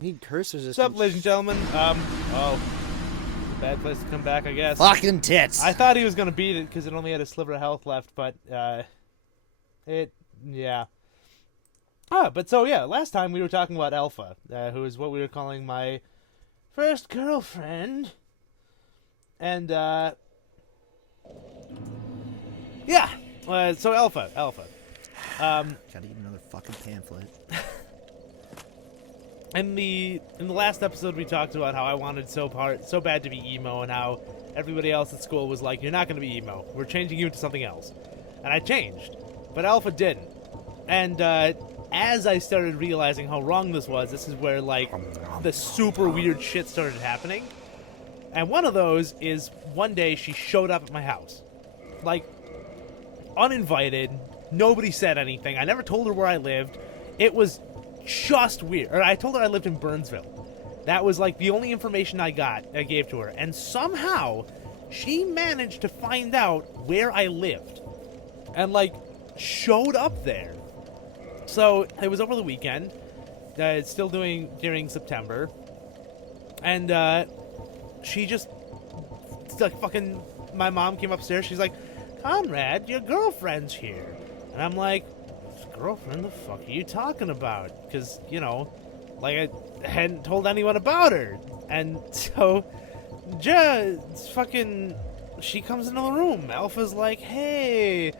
Need curse resistance. What's up, ladies and gentlemen? Bad place to come back, I guess. Fucking tits. I thought he was gonna beat it because it only had a sliver of health left, but yeah. But so yeah, last time we were talking about Alpha, who is what we were calling my first girlfriend, and yeah. So Alpha. Gotta eat another fucking pamphlet. In the last episode, we talked about how I wanted so bad to be emo, and how everybody else at school was like, "You're not going to be emo. We're changing you into something else." And I changed, but Alpha didn't. And as I started realizing how wrong this is where like the super weird shit started happening. And one of those is one day she showed up at my house, like uninvited. Nobody said anything. I never told her where I lived. It was just weird. Or I told her I lived in Burnsville. That was like the only information I gave to her. And somehow she managed to find out where I lived and like showed up there. So it was over the weekend. It's still during September. And she just like fucking, my mom came upstairs. She's like, "Conrad, your girlfriend's here." And I'm like, "Girlfriend, the fuck are you talking about?" Because, you know, like I hadn't told anyone about her. And so, she comes into the room. Alpha's like, "Hey,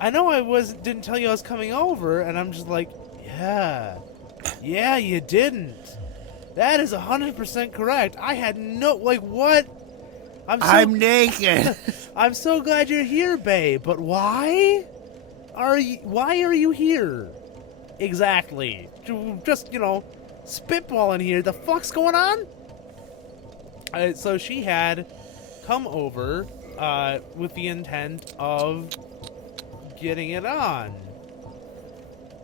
I know didn't tell you I was coming over." And I'm just like, yeah, you didn't. That is 100% correct. I had what? I'm naked. I'm so glad you're here, babe. But why? Why are you here? Exactly. Just, spitballing here. The fuck's going on? So she had come over with the intent of getting it on.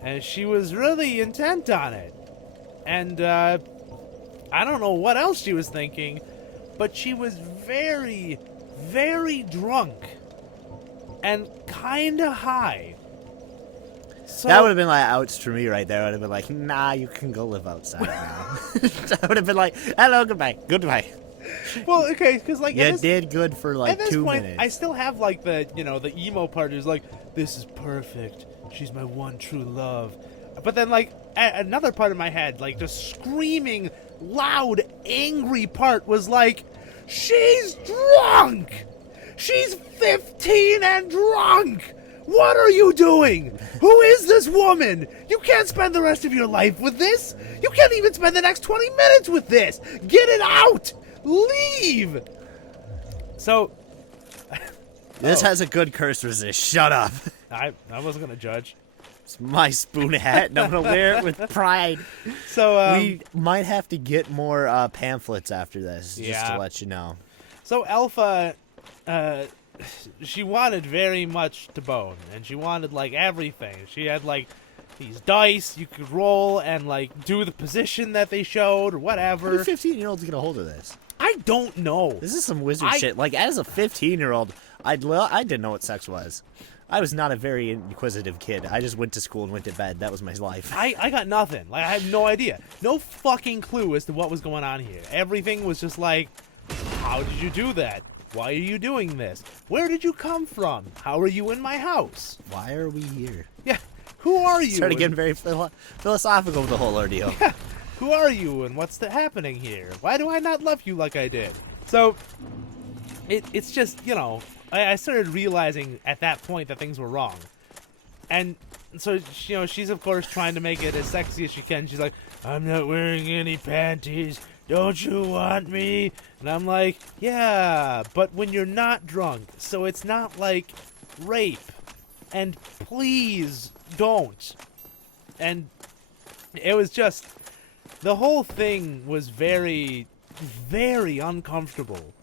And she was really intent on it. And I don't know what else she was thinking, but she was very, very drunk and kind of high. So, that would have been like outs for me right there. I would have been like, "Nah, you can go live outside now." I would have been like, "Hello, goodbye." Well, okay, because like you did good for like 2 minutes. I still have like the the emo part who's like, "This is perfect. She's my one true love." But then like another part of my head, like the screaming, loud, angry part was like, "She's drunk. She's 15 and drunk. What are you doing? Who is this woman? You can't spend the rest of your life with this. You can't even spend the next 20 minutes with this. Get it out. Leave." So, this has a good curse resist. Shut up. I wasn't going to judge. It's my spoon hat, and I'm going to wear it with pride. So, we might have to get more pamphlets after this, just to let you know. So, Alpha, she wanted very much to bone, and she wanted like everything. She had like these dice you could roll and like do the position that they showed or whatever. How do 15-year-olds get a hold of this? I don't know. This is some wizard shit. Like, as a 15-year-old, I didn't know what sex was. I was not a very inquisitive kid. I just went to school and went to bed. That was my life. I got nothing. Like, I have no idea. No fucking clue as to what was going on here. Everything was just like, how did you do that? Why are you doing this? Where did you come from? How are you in my house? Why are we here? Yeah, who are you? Started getting very philosophical with the whole ordeal. Yeah, who are you and what's happening here? Why do I not love you like I did? So, it's just, I started realizing at that point that things were wrong. And so, she's of course trying to make it as sexy as she can. She's like, "I'm not wearing any panties. Don't you want me?" And I'm like, "Yeah, but when you're not drunk, so it's not like rape. And please don't." And it was just, the whole thing was very, very uncomfortable.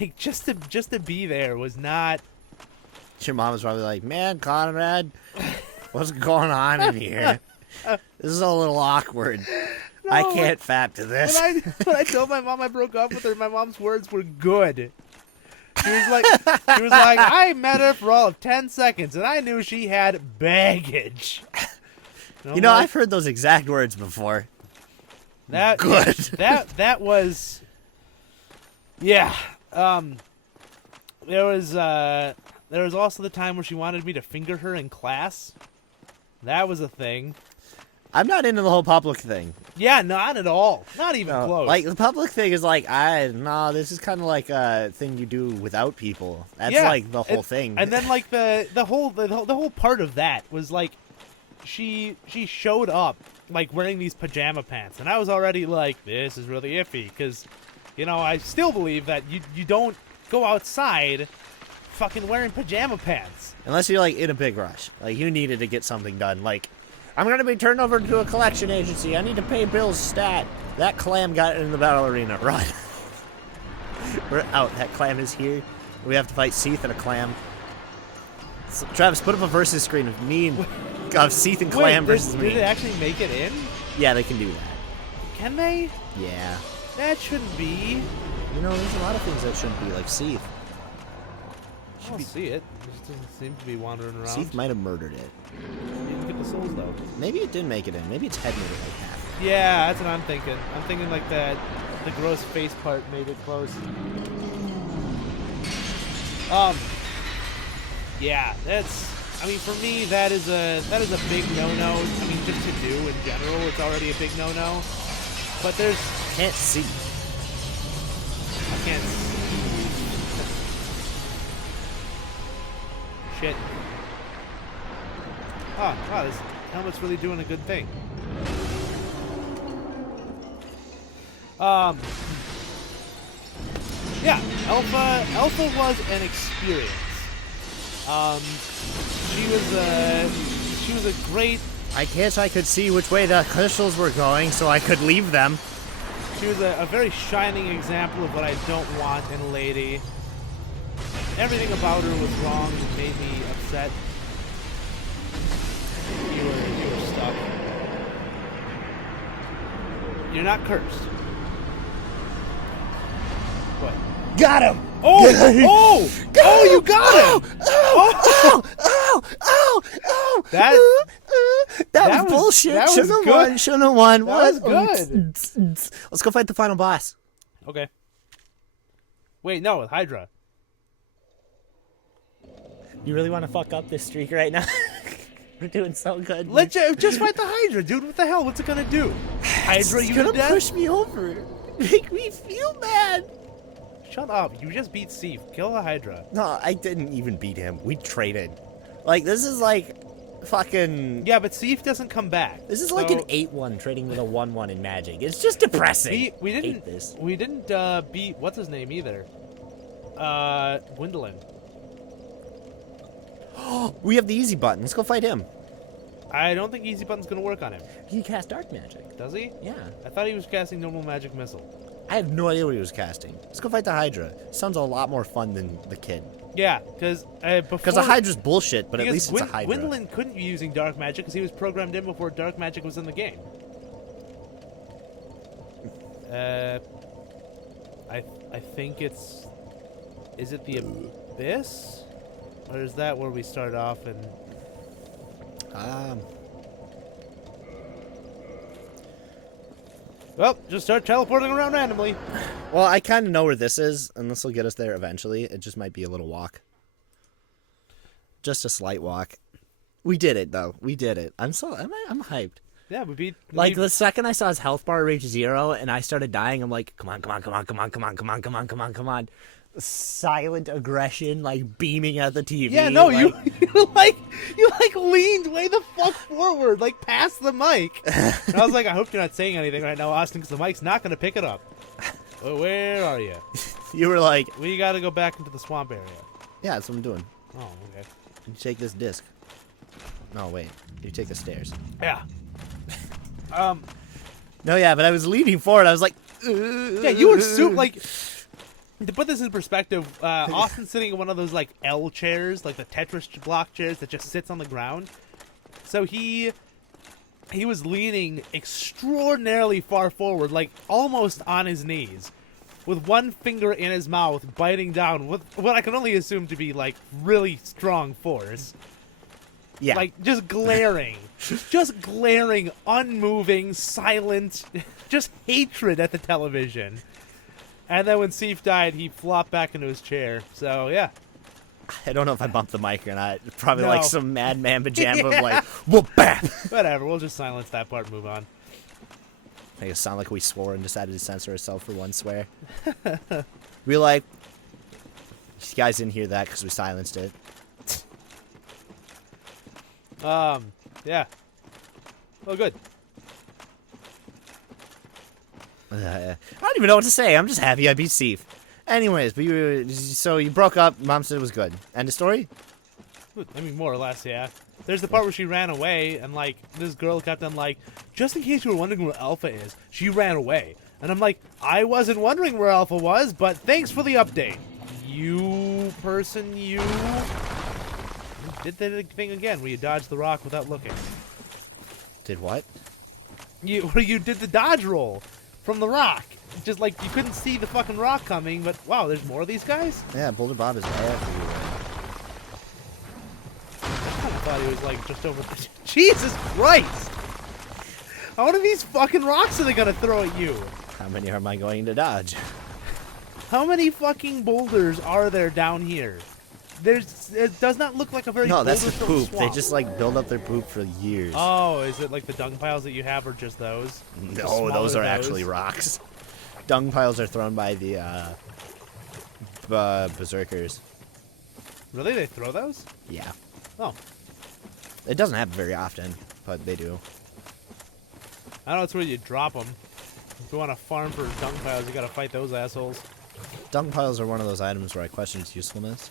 Like, just to be there was not. Your mom was probably like, "Man, Conrad, what's going on in here? This is a little awkward. No, I can't fap to this." When I told my mom I broke up with her, my mom's words were good. She was like, "I met her for all of 10 seconds, and I knew she had baggage." I've heard those exact words before. That Good. that was. Yeah. There was also the time where she wanted me to finger her in class. That was a thing. I'm not into the whole public thing. Yeah, not at all. Not even close. Like, the public thing is like, no, this is kind of like a thing you do without people. That's yeah. like the whole thing. And then like the whole part of that was like, she showed up like wearing these pajama pants, and I was already like, this is really iffy, because, you know, I still believe that you don't go outside fucking wearing pajama pants. Unless you're like in a big rush. Like, you needed to get something done. Like, I'm going to be turned over to a collection agency. I need to pay bills stat. That clam got in the battle arena. Run. We're out. That clam is here. We have to fight Seath and a clam. So, Travis, put up a versus screen of me and Seath and clam versus me. Did it actually make it in? Yeah, they can do that. Can they? Yeah. That shouldn't be. You know, there's a lot of things that shouldn't be, like Seath. I don't see it. It just doesn't seem to be wandering around. Seath might have murdered it. You didn't get the souls, though. Maybe it didn't make it in. Maybe its head made it like half. Yeah, that's what I'm thinking. I'm thinking like that. The gross face part made it close. Yeah, that's. I mean, for me, that is a big no-no. I mean, just to do in general, it's already a big no-no. But there's. Can't see. I can't see. Shit. Oh, wow, this helmet's really doing a good thing. Yeah, Alpha was an experience. She was a great. I guess I could see which way the crystals were going, so I could leave them. She was a very shining example of what I don't want in a lady. Everything about her was wrong and made me upset. You were stuck. You're not cursed. What? Got him! Oh! Oh! Oh, you got him! Oh! Oh! Oh! That was bullshit. That was Shouldn't have good. won. Shouldn't have won. That was good. Let's go fight the final boss. Okay. Wait, no, with Hydra. You really want to fuck up this streak right now? We're doing so good. Let's just fight the Hydra, dude. What the hell? What's it gonna do? Hydra, you to gonna death? push me over. Make me feel bad. Shut up. You just beat Steve. Kill the Hydra. No, I didn't even beat him. We traded. Like, this is like fucking... Yeah, but Steve doesn't come back. This is like an 8-1 trading with a 1-1 in Magic. It's just depressing. We didn't hate this. We didn't beat what's his name either. Gwendolyn. We have the easy button. Let's go fight him. I don't think Easy Button's gonna work on him. He cast Dark Magic. Does he? Yeah. I thought he was casting normal magic missile. I have no idea what he was casting. Let's go fight the Hydra. Sounds a lot more fun than the kid. Yeah, because Because the Hydra's bullshit, but at least it's a Hydra. Gwendolyn couldn't be using dark magic because he was programmed in before dark magic was in the game. I think it's... Is it the Abyss? Or is that where we start off and... Well, just start teleporting around randomly. Well, I kind of know where this is, and this will get us there eventually. It just might be a little walk. Just a slight walk. We did it, though. We did it. I'm hyped. Yeah, we beat... Like, the second I saw his health bar reach 0 and I started dying, I'm like, come on, come on, come on, come on, come on, come on, come on, come on, come on. Silent aggression, like, beaming at the TV. Yeah, no, like... you leaned way the fuck forward, like, past the mic. And I was like, I hope you're not saying anything right now, Austin, because the mic's not going to pick it up. Well, where are you? You were like... We got to go back into the swamp area. Yeah, that's what I'm doing. Oh, okay. You take this disc. No, wait. You take the stairs. Yeah. No, yeah, but I was leaning forward. I was like... Yeah, you were super, like... To put this in perspective, Austin's sitting in one of those, like, L chairs, like the Tetris block chairs that just sits on the ground. So he was leaning extraordinarily far forward, like, almost on his knees, with one finger in his mouth, biting down with what I can only assume to be, like, really strong force. Yeah. Like, just glaring. Just glaring, unmoving, silent, just hatred at the television. And then when Seif died, he flopped back into his chair. So, yeah. I don't know if I bumped the mic or not. Probably No. like some madman pajama Yeah. of like, whoop, bap. Whatever, we'll just silence that part and move on. Make it sound like we swore and decided to censor ourselves for one swear. We like, you guys didn't hear that because we silenced it. Yeah. Oh, good. I don't even know what to say. I'm just happy I beat Seif. Anyways, but so you broke up. Mom said it was good. End of story? I mean, more or less, yeah. There's the part where she ran away, and, like, this girl kept on, like, just in case you were wondering where Alpha is, she ran away. And I'm like, I wasn't wondering where Alpha was, but thanks for the update. You person, you did the thing again where you dodged the rock without looking. Did what? You did the dodge roll from the rock. Just like you couldn't see the fucking rock coming, but wow, there's more of these guys? Yeah, Boulder Bob is everywhere. I kind of thought he was like just over the... Jesus Christ! How many of these fucking rocks are they gonna throw at you? How many am I going to dodge? How many fucking boulders are there down here? It does not look like a very No, that's the boulder-filled poop. They swamp. just like build up their poop for years. Oh, is it like the dung piles that you have, or just those? The No, smaller those are actually those? rocks. Dung piles are thrown by the berserkers. Really? They throw those? Yeah. Oh. It doesn't happen very often, but they do. I don't know, it's where you drop them. If you want to farm for dung piles, you gotta fight those assholes. Dung piles are one of those items where I question its usefulness.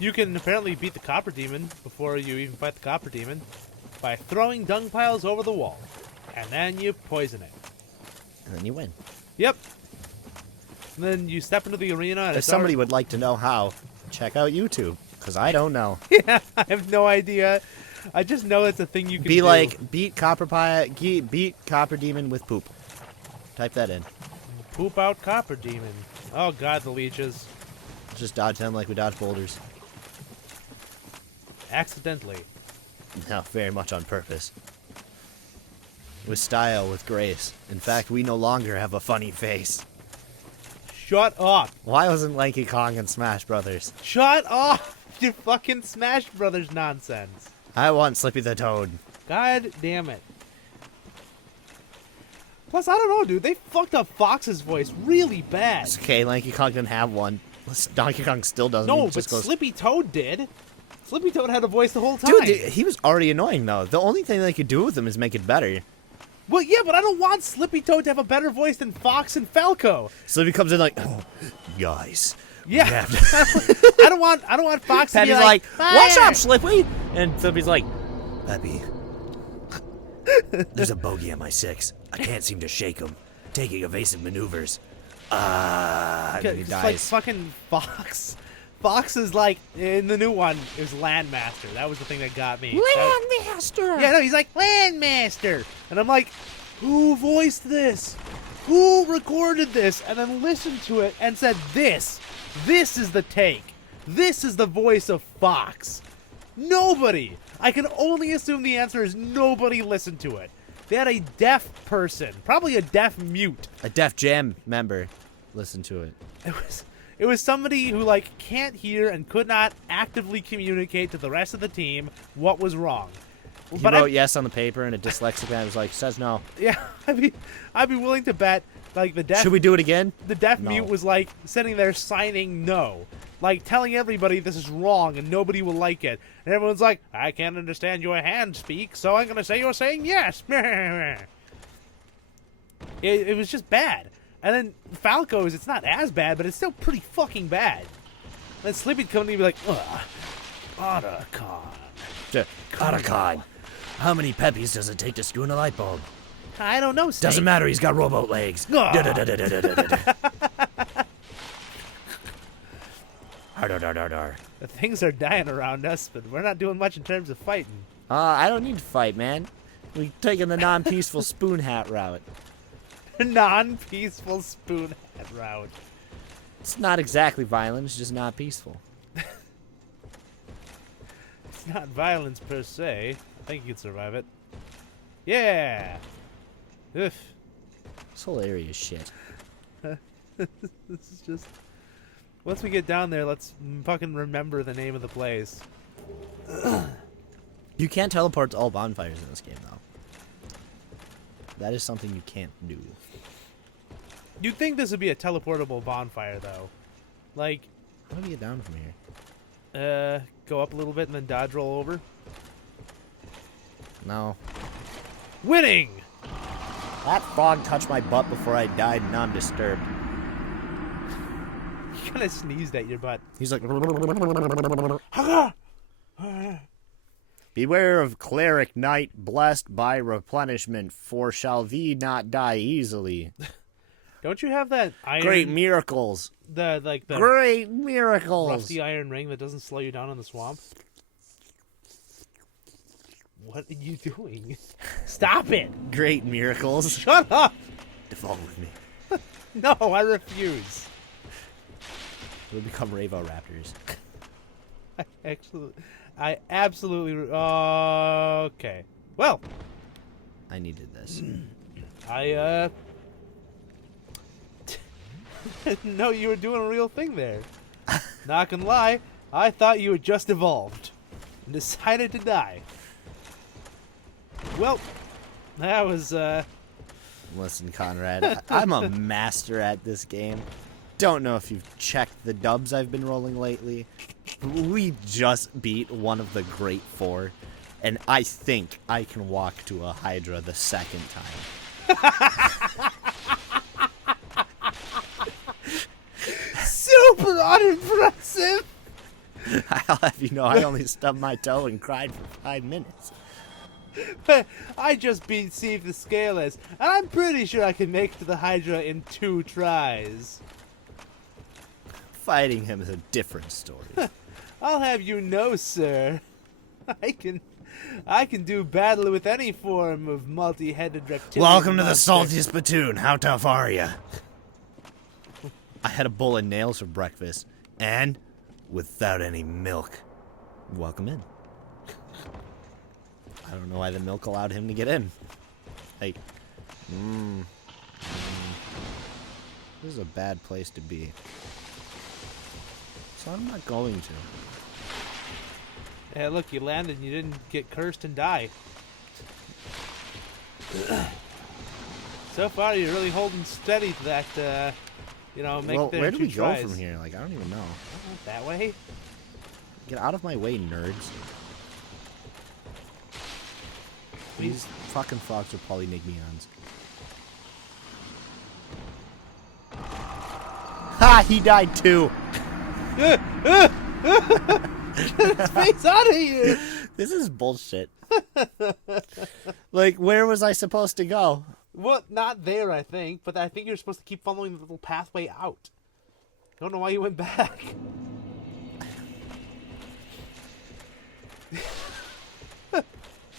You can apparently beat the copper demon before you even fight the copper demon by throwing dung piles over the wall. And then you poison it. And then you win. Yep. And then you step into the arena and If it's somebody already... would like to know how, check out YouTube. Because I don't know. Yeah, I have no idea. I just know it's a thing you can Be do. like, beat copper demon with poop. Type that in. Poop out copper demon. Oh god, the leeches. Just dodge them like we dodge boulders. Accidentally. No, very much on purpose. With style, with grace. In fact, we no longer have a funny face. Shut up. Why wasn't Lanky Kong in Smash Brothers? Shut up. You fucking Smash Brothers nonsense. I want Slippy the Toad. God damn it. Plus, I don't know, dude. They fucked up Fox's voice really bad. It's okay, Lanky Kong didn't have one. Donkey Kong still doesn't. No, He but just goes, Slippy Toad did. Slippy Toad had a voice the whole time. Dude, he was already annoying, though. The only thing they could do with him is make it better. Well, yeah, but I don't want Slippy Toad to have a better voice than Fox and Falco. Slippy comes in like, oh, guys. Yeah. we have to-" I don't want Fox to be Peppy's like, what's "Fire!" up, Slippy? And Slippy's like, Peppy, there's a bogey on my 6. I can't seem to shake him. Taking evasive maneuvers. And then he It's dies. like fucking Fox. Fox is like, in the new one, it was Landmaster. That was the thing that got me. Landmaster! Yeah, no, he's like, Landmaster! And I'm like, who voiced this? Who recorded this? And then listened to it and said, this is the take. This is the voice of Fox. Nobody! I can only assume the answer is nobody listened to it. They had a deaf person, probably a deaf mute. A Def Jam member. Listen to it. It was somebody who, like, can't hear and could not actively communicate to the rest of the team what was wrong. He But wrote yes on the paper, and a dyslexic guy was like, says no. yeah, I'd be willing to bet, like, the deaf Should we do it again? the deaf No. mute was like sitting there signing no, like telling everybody this is wrong and nobody will like it, and everyone's like, I can't understand your hand speak, so I'm gonna say you're saying yes. It was just bad. And then Falco's, it's not as bad, but it's still pretty fucking bad. Then Slippy'd come to me and be like, ugh, Otacon. Otacon. How many peppies does it take to screw in a light bulb? I don't know, Snake. Doesn't matter, he's got rowboat legs. Ugh. Dar. The things are dying around us, but we're not doing much in terms of fighting. I don't need to fight, man. We're taking the non-peaceful spoon hat route. Non-peaceful spoon head route. It's not exactly violent, it's just not peaceful. It's not violence per se. I think you can survive it. Yeah! Oof. This whole area is shit. This is just... Once we get down there, let's fucking remember the name of the place. You can't teleport to all bonfires in this game, though. That is something you can't do. You'd think this would be a teleportable bonfire, though. Like... How do we get down from here? Go up a little bit and then dodge roll over. No. Winning! That frog touched my butt before I died, and now I'm disturbed. You kind of sneezed at your butt. He's like... Beware of cleric knight blessed by replenishment, for shall thee not die easily. Don't you have that iron... Great miracles. The Great miracles. rusty iron ring that doesn't slow you down in the swamp? What are you doing? Stop it! Great miracles. Shut up! Default with me. No, I refuse. We'll become Ravo Raptors. I absolutely... Okay. Well. I needed this. I didn't know you were doing a real thing there. Not gonna lie, I thought you had just evolved and decided to die. Well, that was Listen, Conrad, I'm a master at this game. Don't know if you've checked the dubs I've been rolling lately. We just beat one of the Great Four, and I think I can walk to a Hydra the second time. super unimpressive. I'll have you know I only stubbed my toe and cried for 5 minutes. I just beat Steve the Scaleless, and I'm pretty sure I can make it to the Hydra in 2 tries. Fighting him is a different story. I'll have you know, sir, I can do battle with any form of multi-headed reptilian Welcome to the monster. saltiest platoon. How tough are you? I had a bowl of nails for breakfast, and without any milk. Welcome in. I don't know why the milk allowed him to get in. Like, this is a bad place to be. So I'm not going to. Hey, look, you landed and you didn't get cursed and die. So far, you're really holding steady to that, make Well, there where in do 2 we tries. go from here? Like, I don't even know. That way? Get out of my way, nerds. These fucking frogs are polynigmions. Ha! He died too! Get his face out of here! This is bullshit. Like, where was I supposed to go? Well, not there, I think, but I think you're supposed to keep following the little pathway out. Don't know why you went back.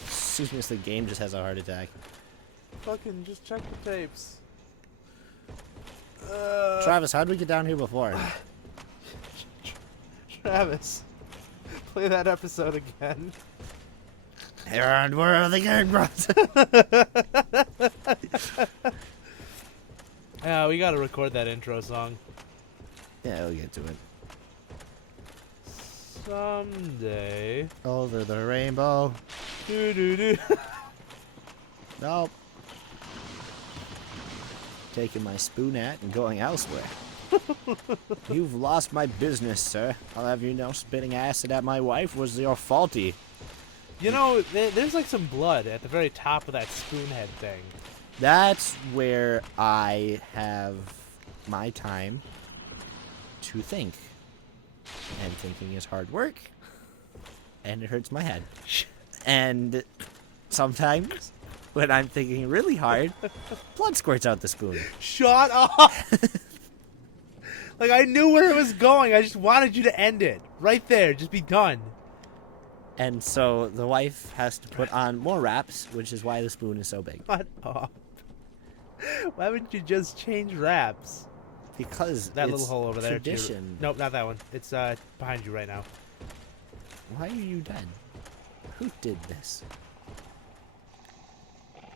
Excuse me, the game just has a heart attack. Fucking just check the tapes. Travis, how did we get down here before? Travis, play that episode again. And where are the gangrels? Yeah, we gotta record that intro song. Yeah, we'll get to it. Someday. Over the rainbow. Do do do. Nope. Taking my spoon at and going elsewhere. You've lost my business, sir. I'll have you know spitting acid at my wife was your faulty. You know, there's like some blood at the very top of that spoonhead thing. That's where I have my time to think. And thinking is hard work. And it hurts my head. And sometimes, when I'm thinking really hard, blood squirts out the spoon. Shut up! Like, I knew where it was going. I just wanted you to end it. Right there. Just be done. And so the wife has to put on more wraps, which is why the spoon is so big. Shut up. Why wouldn't you just change wraps? Because That it's little hole over there. tradition. Nope, not that one. It's behind you right now. Why are you dead? Who did this?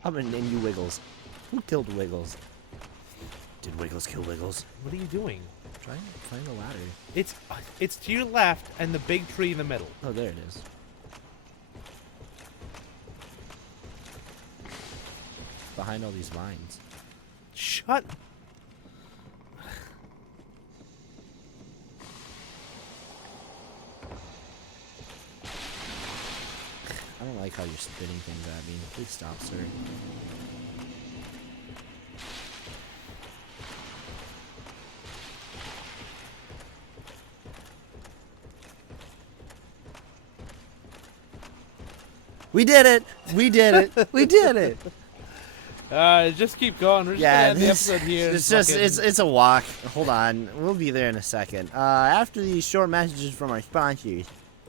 I'm gonna name you Wiggles. Who killed Wiggles? Did Wiggles kill Wiggles? What are you doing? Trying to find the ladder. It's to your left and the big tree in the middle. Oh, there it is. Behind all these vines. Shut. I don't like how you're spitting things at me. Please stop, sir. We did it! We did it! We did it! Just keep going. We're just Yeah, gonna end the episode here. it's just it's a walk. Hold on, we'll be there in a second. After these short messages from our sponsors,